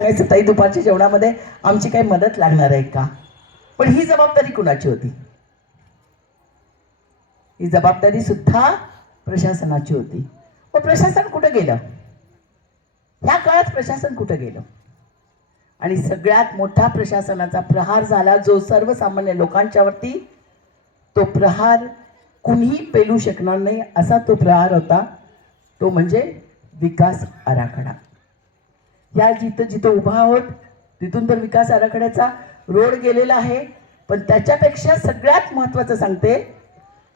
सांगायचं ताई दुपारच्या जेवणामध्ये आमची काही मदत लागणार आहे का? पण ही जबाबदारी कुणाची होती? ही जबाबदारी सुद्धा प्रशासनाची होती. मग प्रशासन कुठं गेलं? ह्या काळात प्रशासन कुठं गेलं? आणि सगळ्यात मोठा प्रशासनाचा प्रहार झाला जो सर्वसामान्य लोकांच्यावरती तो प्रहार कुणीही पेलू शकणार नाही असा तो प्रहार होता तो म्हणजे विकास आराखडा. या जिथं जिथं उभा आहोत तिथून तर विकास आराखड्याचा रोड गेलेला आहे. पण त्याच्यापेक्षा सगळ्यात महत्त्वाचं सांगते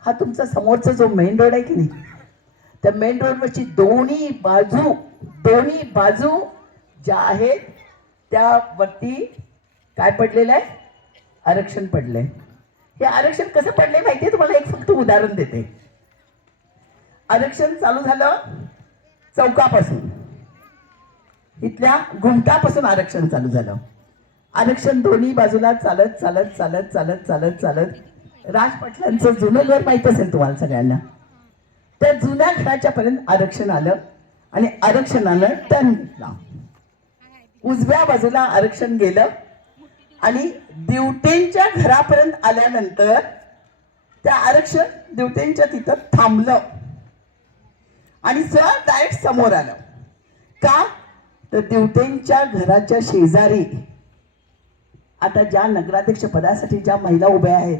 हा तुमचा समोरचा जो मेन रोड आहे की नाही? त्या मेन रोडवरची दोन्ही बाजू दोन्ही बाजू ज्या आहेत त्यावरती काय पडलेलं आहे? आरक्षण पडलंय. हे आरक्षण कसं पडले माहिती आहे? तुम्हाला एक फक्त उदाहरण देते. आरक्षण चालू झालं चौकापासून. इथल्या घुमटापासून आरक्षण चालू झालं. आरक्षण दोन्ही बाजूला चालत चालत चालत चालत चालत चालत. राज पाटलांचं जुनं घर माहीत असेल तुम्हाला सगळ्यांना. त्या जुन्या घराच्या पर्यंत आरक्षण आलं आणि आरक्षणानं टर्न घेतला. उजव्या बाजूला आरक्षण गेलं आणि दिवटेंच्या घरापर्यंत आल्यानंतर त्या आरक्षण दिवटेंच्या तिथं थांबलं. आणि सर डायरेक्ट समोर आलं. का? तर दिवटेंच्या घराच्या शेजारी आता ज्या नगराध्यक्ष पदासाठी ज्या महिला उभ्या आहेत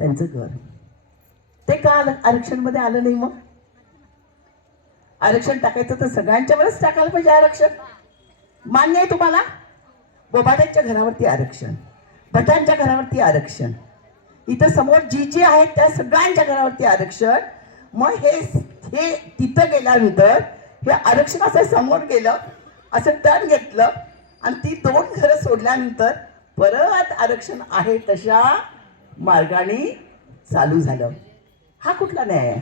त्यांचं घर. ते का आलं? आरक्षणमध्ये आलं नाही मग? आरक्षण टाकायचं तर सगळ्यांच्यावरच टाकायला पाहिजे आरक्षण. मान्य आहे तुम्हाला? बोबाड्यांच्या घरावरती आरक्षण भटांच्या घरावरती आरक्षण. इथं समोर जी जी आहेत त्या सगळ्यांच्या घरावरती आरक्षण. मग हे हे तिथं गेल्यानंतर हे आरक्षण असं समोर गेलं असं टर्न घेतलं आणि ती दोन घरं सोडल्यानंतर परत आरक्षण आहे तशा मार्गाने चालू झालं. हा कुठला न्याय आहे?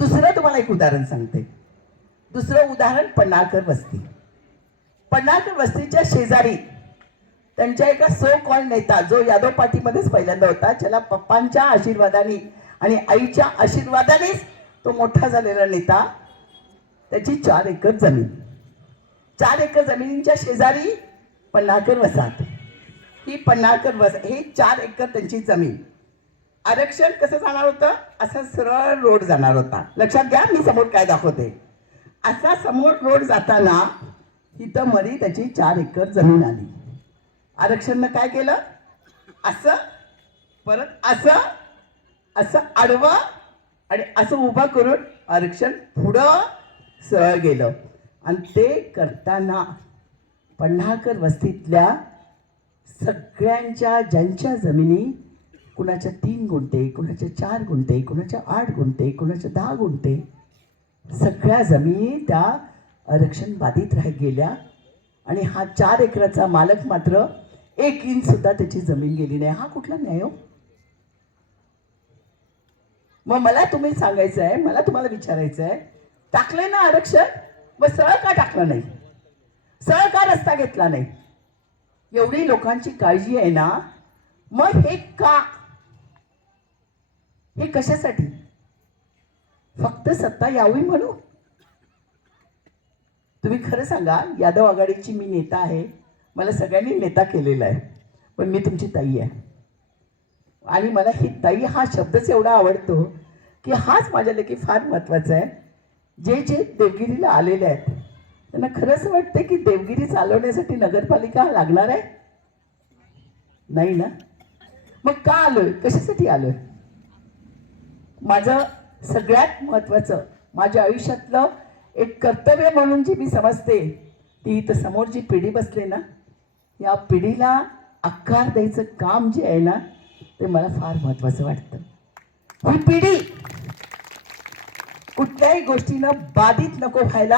दुसरं तुम्हाला एक उदाहरण सांगते. दुसरं उदाहरण पन्नाळकर वस्ती. पन्नाळकर वस्तीच्या शेजारी त्यांच्या एका सो कॉल नेता जो यादव पार्टीमध्येच पहिल्यांदा होता ज्याला पप्पांच्या आशीर्वादाने आणि आईच्या आशीर्वादानेच तो मोठा झालेला नेता त्याची चार एकर जमीन. चार एकर जमिनीच्या शेजारी पन्नाळकर वसाहत. ही पन्नाळकर वस ही चार एकर त्यांची जमीन. आरक्षण कसं जाणार होतं? असा सरळ रोड जाणार होता. लक्षात घ्या मी समोर काय दाखवते. असा समोर रोड जाताना इथं मरी त्याची चार एकर जमीन आली. आरक्षणनं काय केलं? असं परत असं असं आडवं आणि असं उभं करून आरक्षण पुढं सरळ गेलं. आणि ते करताना पन्हाकर वस्तीतल्या सगळ्यांच्या ज्यांच्या जमिनी कुणाच्या तीन गुंठे कुणाच्या चार गुंठे कुणाच्या आठ गुंठे कुणाच्या दहा गुंठे सगळ्या जमिनी त्या आरक्षण बाधित राह गेल्या. आणि हा चार एकराचा मालक मात्र एक इंचसुद्धा त्याची जमीन गेली नाही. हा कुठला न्याय हो? मग मला तुम्ही सांगायचं आहे मला तुम्हाला विचारायचं आहे टाकले ना आरक्षण मग सरळ का टाकलं नाही? सरळ का रस्ता घेतला नाही? एवढी लोकांची काळजी आहे ना मग हे का? हे कशासाठी? फक्त सत्ता यावी म्हणू तुम्ही खरं सांगा यादव आघाडीची मी नेता आहे मला सगळ्यांनी नेता केलेला आहे पण मी तुमची ताई आहे. आणि मला ही ताई हा शब्दच एवढा आवडतो की हाच माझ्या लेखी फार महत्त्वाचा आहे. जे जे देवगिरीला आलेले आहेत त्यांना खरंच वाटते की देवगिरी चालवण्यासाठी नगरपालिका लागणार आहे? नाही ना? मग का आलोय? कशासाठी आलोय? माझं सगळ्यात महत्त्वाचं माझ्या आयुष्यातलं एक कर्तव्य म्हणून जी मी समजते ती इथं समोर जी पिढी बसली ना या पिढीला आकार द्यायचं काम जे आहे ना ते मला फार महत्त्वाचं वाटतं. ही पिढी कुठल्याही गोष्टीनं बाधित नको व्हायला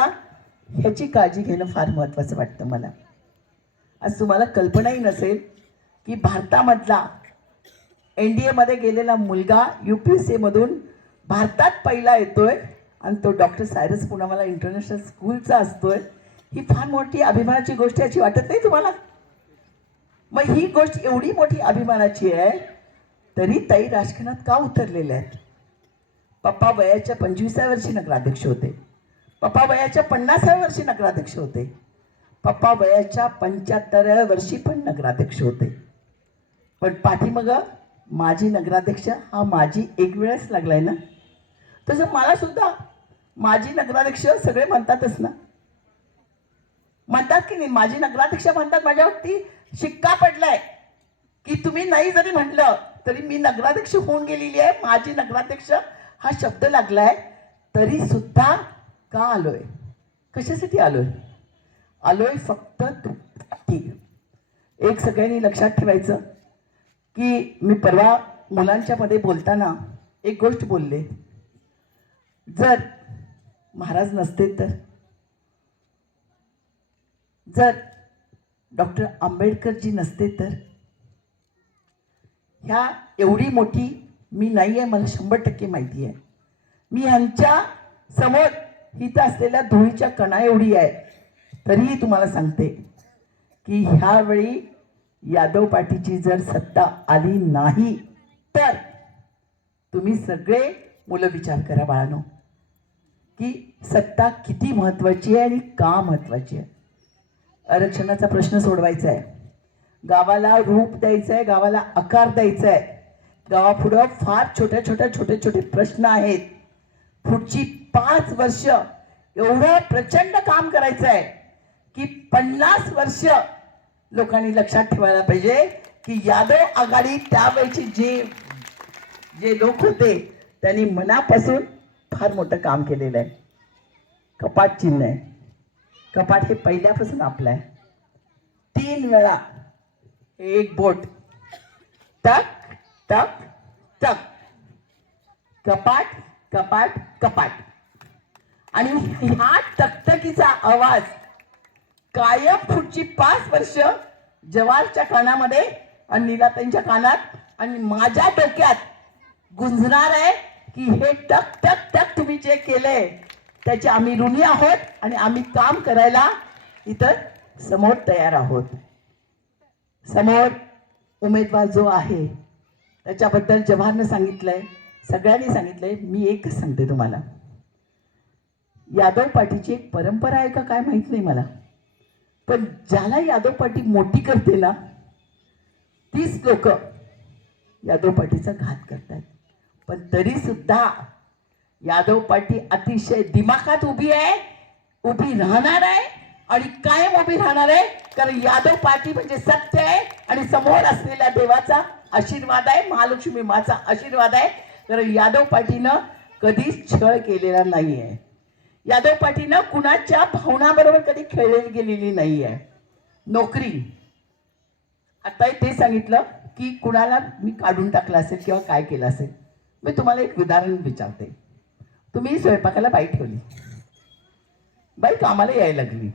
ह्याची काळजी घेणं फार महत्त्वाचं वाटतं मला. आज तुम्हाला कल्पनाही नसेल की भारतामधला एन डी एमध्ये गेलेला मुलगा यू पी एस सीमधून भारतात पहिला येतोय आणि तो डॉक्टर सायरस पुनावाला इंटरनॅशनल स्कूलचा असतोय. ही फार मोठी अभिमानाची गोष्ट याची वाटत नाही तुम्हाला? मग ही गोष्ट एवढी मोठी अभिमानाची आहे तरी ताई राजकारणात का उतरलेल्या आहेत? पप्पा वयाच्या पंचवीसाव्या वर्षी नगराध्यक्ष होते. पप्पा वयाच्या पन्नासाव्या वर्षी नगराध्यक्ष होते. पप्पा वयाच्या पंच्याहत्तराव्या वर्षी पण नगराध्यक्ष होते. पण पाठीमग माझी नगराध्यक्ष हा माझी एक वेळच लागलाय ना? तसं मला सुद्धा माझी नगराध्यक्ष सगळे म्हणतातच ना? म्हणतात की नाही माझी नगराध्यक्ष म्हणतात माझ्यावरती शिक्का पडलाय. की तुम्ही नाही जरी म्हटलं तरी मी नगराध्यक्ष होऊन गेलेली आहे माझी नगराध्यक्ष हा शब्द लागलाय तरी सुद्धा का आलोय? कशासाठी आलोय? आलोय फक्त तू ठीक एक सगळ्यांनी लक्षात ठेवायचं की मी परवा मुलांच्या मध्ये बोलताना एक गोष्ट बोलले. जर महाराज नसते तर? जर डॉक्टर आंबेडकरजी नसते तर? ह्या एवढी मोठी मी नाही आहे मला शंभर टक्के माहिती आहे मी ह्यांच्या समोर इथं असलेल्या धुळीच्या कणा एवढी आहे तरीही तुम्हाला सांगते की ह्यावेळी यादव पाठीची जर सत्ता आली नाही तर तुम्ही सगळे मुलं विचार करा बाळानो की सत्ता किती महत्त्वाची आहे आणि का महत्त्वाची आहे. आरक्षणाचा प्रश्न सोडवायचा आहे. गावाला रूप द्यायचं आहे गावाला आकार द्यायचा आहे. गावापुढं फार छोट्या छोट्या छोटे छोटे प्रश्न आहेत. पुढची पाच वर्ष एवढं प्रचंड काम करायचं आहे की पन्नास वर्ष लोकांनी लक्षात ठेवायला पाहिजे की यादव आघाडी त्यावेळेचे जे जे लोक होते त्यांनी मनापासून फार मोठं काम केलेलं आहे. कपाट चिन्ह आहे. कपाट हे पहिल्यापासून आपलं आहे. तीन वेळा एक बोट. टक टक टक. कपाट कपाट कपाट. आणि ह्या टकटकीचा आवाज कायम पुढची पाच वर्ष जवाहरच्या कानामध्ये आणि नीलाताईंच्या कानात आणि माझ्या डोक्यात गुंजणार आहे की हे टक टक टक तुम्ही जे केलंय त्याचे आम्ही ऋणी आहोत आणि आम्ही काम करायला इथं समोर तयार आहोत. समोर उमेदवार जो आहे त्याच्याबद्दल जवाहरनं सांगितलंय सगळ्यांनी सांगितलंय मी एकच सांगते तुम्हाला. यादव पाठीची एक परंपरा आहे का काय माहीत नाही मला. पण ज्याला यादव पाठी मोठी करते ना तीच लोक यादव पाठीचा घात करतात पण तरी सुद्धा यादव पाठी अतिशय दिमाखात उभी आहे उभी राहणार आहे आणि कायम उभी राहणार आहे. कारण यादव पाठी म्हणजे सत्य आहे आणि समोर असलेल्या देवाचा आशीर्वाद आहे. महालक्ष्मी माचा आशीर्वाद आहे. कारण यादव पाटीनं कधीच छळ केलेला नाही आहे यादव पाटीनं कुणाच्या भावनाबरोबर कधी खेळली गेलेली नाही आहे नोकरी. आता ते सांगितलं की कुणाला मी काढून टाकलं असेल किंवा काय केलं असेल. मी तुम्हाला एक उदाहरण विचारते. तुम्ही स्वयंपाकाला बाई ठेवली. बाई कामाला यायला लागली.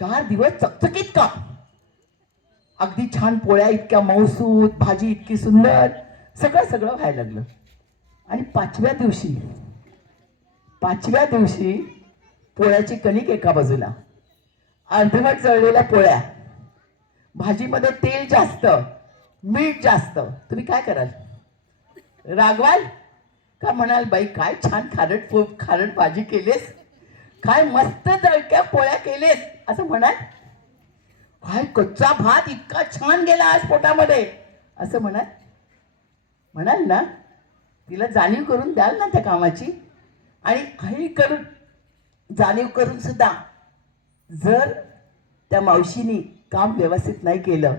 चार दिवस चकचकीत काम. अगदी छान पोळ्या इतक्या मौसूद भाजी इतकी सुंदर. सगळं सगळं व्हायला लागलं. आणि पाचव्या दिवशी पाचव्या दिवशी पोळ्याची कणिक एका बाजूला. अर्धवट जळलेल्या पोळ्या. भाजीमध्ये तेल जास्त मीठ जास्त. तुम्ही काय कराल? रागवाल? का म्हणाल बाई काय छान खारट खारट भाजी केलीस? काय मस्त जळक्या पोळ्या केलेस? असं म्हणाल? काय कच्चा भात इतका छान गेला आज पोटामध्ये. असं म्हणाल. म्हणाल ना तिला जाणीव करून द्याल ना त्या कामाची. आणि काही करून जाणीव करून सुद्धा जर त्या मावशीनी काम व्यवस्थित नाही केलं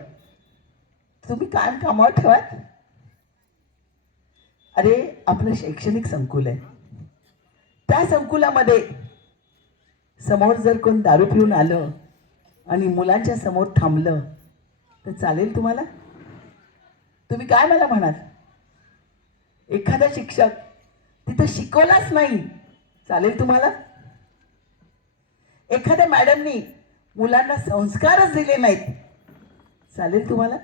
तुम्ही कायम कामावर ठेवाल? अरे आपलं शैक्षणिक संकुल आहे. त्या संकुलामध्ये समोर जर कोण दारू पिऊन आलं आणि मुलांच्या समोर थांबलं तर चालेल तुम्हाला? तुम्ही काय मला म्हणाल? एखादा शिक्षक तिथं शिकवलाच नाही. चालेल तुम्हाला? एखाद्या मॅडमनी मुलांना संस्कारच दिले नाहीत. चालेल तुम्हाला?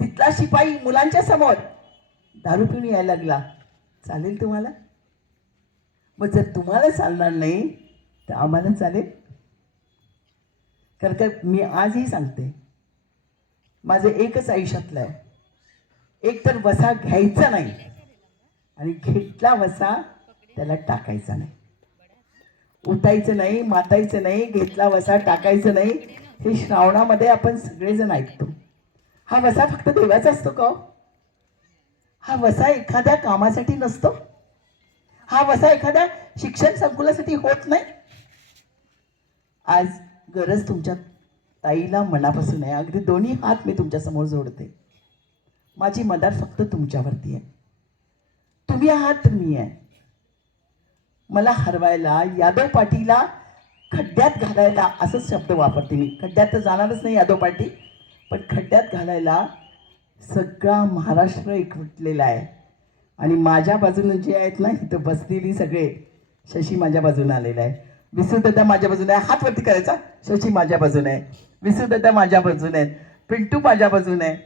तिथला शिपाई मुलांच्या समोर दारू पिऊन यायला लागला. चालेल तुम्हाला? मग जर तुम्हाला चालणार नाही तर आम्हाला चालेल. खरं तर मी आजही सांगते माझं एकच आयुष्यातलं आहे. एक तर वसा घ्यायचा नाही आणि घेतला वसा त्याला टाकायचा नाही. उतायचं नाही मातायचं नाही घेतला वसा टाकायचं नाही हे श्रावणामध्ये आपण सगळेजण ऐकतो. हा वसा फक्त देवाचा असतो का हो? हा वसा एखाद्या कामासाठी नसतो? हा वसा एखाद्या शिक्षण संकुलासाठी होत नाही? आज गरज तुमच्या ताईला मनापासून आहे अगदी दोन्ही हात मी तुमच्यासमोर जोडते. माझी मदार फक्त तुमच्यावरती आहे. तुम्ही आहात तुम्ही आहे. मला हरवायला यादव पाटीला खड्ड्यात घालायला असंच शब्द वापरते मी. खड्ड्यात तर जाणारच नाही यादव पाटी पण खड्ड्यात घालायला सगळा महाराष्ट्र एकवटलेला आहे. आणि माझ्या बाजूनं जे आहेत ना इथं बसलेली सगळे शशी माझ्या बाजूनं आलेला आहे विसुदत्ता माझ्या बाजूने आहे. हात वरती करायचा. शशी माझ्या बाजूने आहे. विसुदत्ता माझ्या बाजूने आहेत पिंटू माझ्या बाजूने आहे.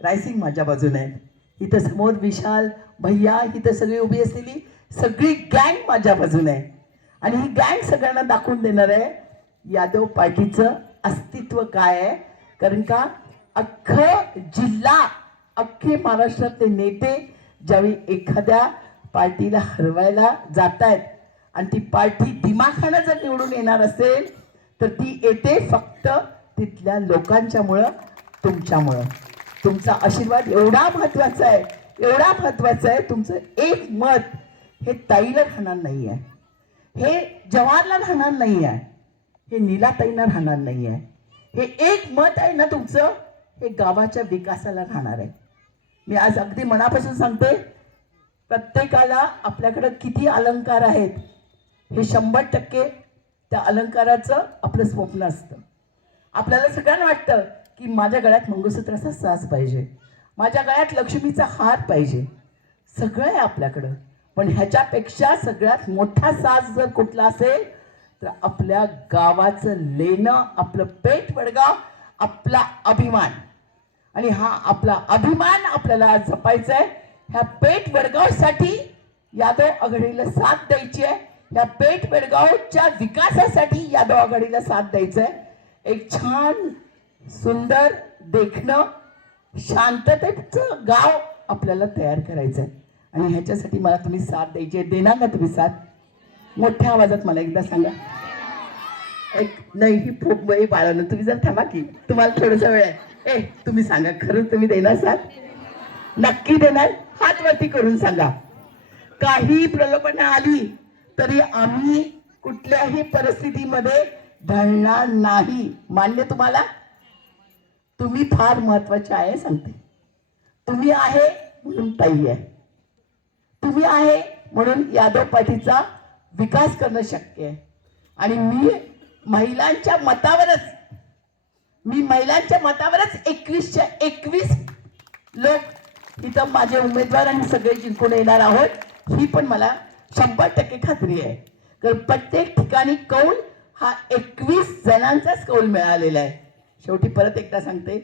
रायसिंग माझ्या बाजूने आहे. इथं समोर विशाल भैया इथं सगळी उभी असलेली सगळी गँग माझ्या बाजूने आहे. आणि ही गँग सगळ्यांना दाखवून देणार आहे. यादव पार्टीचं अस्तित्व काय आहे? कारण का अख्खं जिल्हा अख्खे महाराष्ट्रातले नेते ज्यावेळी एखाद्या पार्टीला हरवायला जात आहेत आणि ती पार्टी दिमाखानं जर निवडून येणार असेल तर ती येते फक्त तिथल्या लोकांच्यामुळं तुमच्यामुळं. तुमचा आशीर्वाद एवढा महत्त्वाचा आहे एवढा महत्त्वाचा आहे तुमचं एक मत हे ताईला राहणार नाही आहे हे जवाहरला राहणार नाही आहे हे नीलाताईंना राहणार नाही आहे हे एक मत आहे ना तुमचं हे गावाच्या विकासाला राहणार आहे. मी आज अगदी मनापासून सांगते प्रत्येकाला आपल्याकडं किती अलंकार आहेत हे शंभर टक्के त्या अलंकाराचं आपलं स्वप्न असतं. आपल्याला सगळ्यांना वाटतं की माझ्या गळ्यात मंगळसूत्राचा सास पाहिजे. माझ्या गळ्यात लक्ष्मीचा हार पाहिजे. सगळं आहे आपल्याकडं. पण ह्याच्यापेक्षा सगळ्यात मोठा साज जर कुठला असेल तर आपल्या गावाचं लेणं आपलं पेट वडगाव आपला अभिमान. आणि हा आपला अभिमान आपल्याला जपायचा आहे ह्या पेठ वडगावसाठी यादव आघाडीला साथ द्यायची आहे. त्या पेठ बेळगावच्या विकासासाठी यादव आघाडीला साथ द्यायचं आहे एक छान सुंदर देखणं शांततेचं गाव आपल्याला तयार करायचं आहे आणि ह्याच्यासाठी मला तुम्ही साथ द्यायची आहे. देणार ना तुम्ही साथ? मोठ्या आवाजात मला एकदा सांगा. एक नाही ही खूप वय बाळानं. तुम्ही जर थांबा की तुम्हाला थोडासा वेळ आहे. ए तुम्ही सांगा खरंच तुम्ही देणार साथ? नक्की देणार? हात वरती करून सांगा. काही प्रलोभनं आली तरी आम्ही कुठल्याही परिस्थितीमध्ये ढळणार नाही. मान्य तुम्हाला? तुम्ही फार महत्त्वाचे आहे सांगते. तुम्ही आहे म्हणून ताई आहे. तुम्ही आहे म्हणून यादव पाठीचा विकास करणं शक्य आहे. आणि मी महिलांच्या मतावरच मी महिलांच्या मतावरच एकवीसच्या एकवीस लोक इथं माझे उमेदवार आणि सगळे जिंकून येणार आहोत ही पण मला शंभर टक्के खात्री आहे. कारण प्रत्येक ठिकाणी कौल हा एकवीस जणांचाच कौल मिळालेला आहे. शेवटी परत एकदा सांगते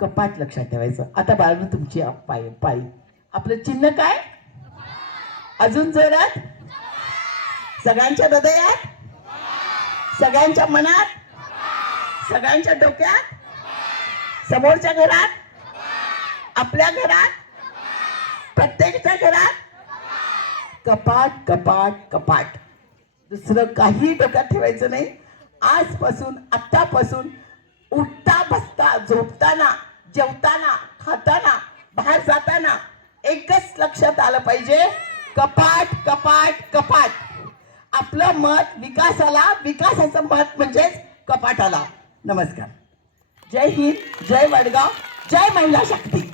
कपाट लक्षात ठेवायचं. आता बाळगून तुमची पाय पाळी आपलं चिन्ह काय? अजून जोरात? सगळ्यांच्या हृदयात? सगळ्यांच्या मनात? सगळ्यांच्या डोक्यात? समोरच्या घरात? आपल्या घरात? प्रत्येकाच्या घरात? कपाट कपाट कपाट. दुसरं काही डोक्यात ठेवायचं नाही. आजपासून आत्तापासून उठता बसता झोपताना जेवताना खाताना बाहेर जाताना एकच लक्षात आलं पाहिजे. कपाट कपाट कपाट. आपलं मत विकासाला विकासाचं मत म्हणजेच कपाटाला. नमस्कार. जय हिंद जय वडगाव जय महिला शक्ती.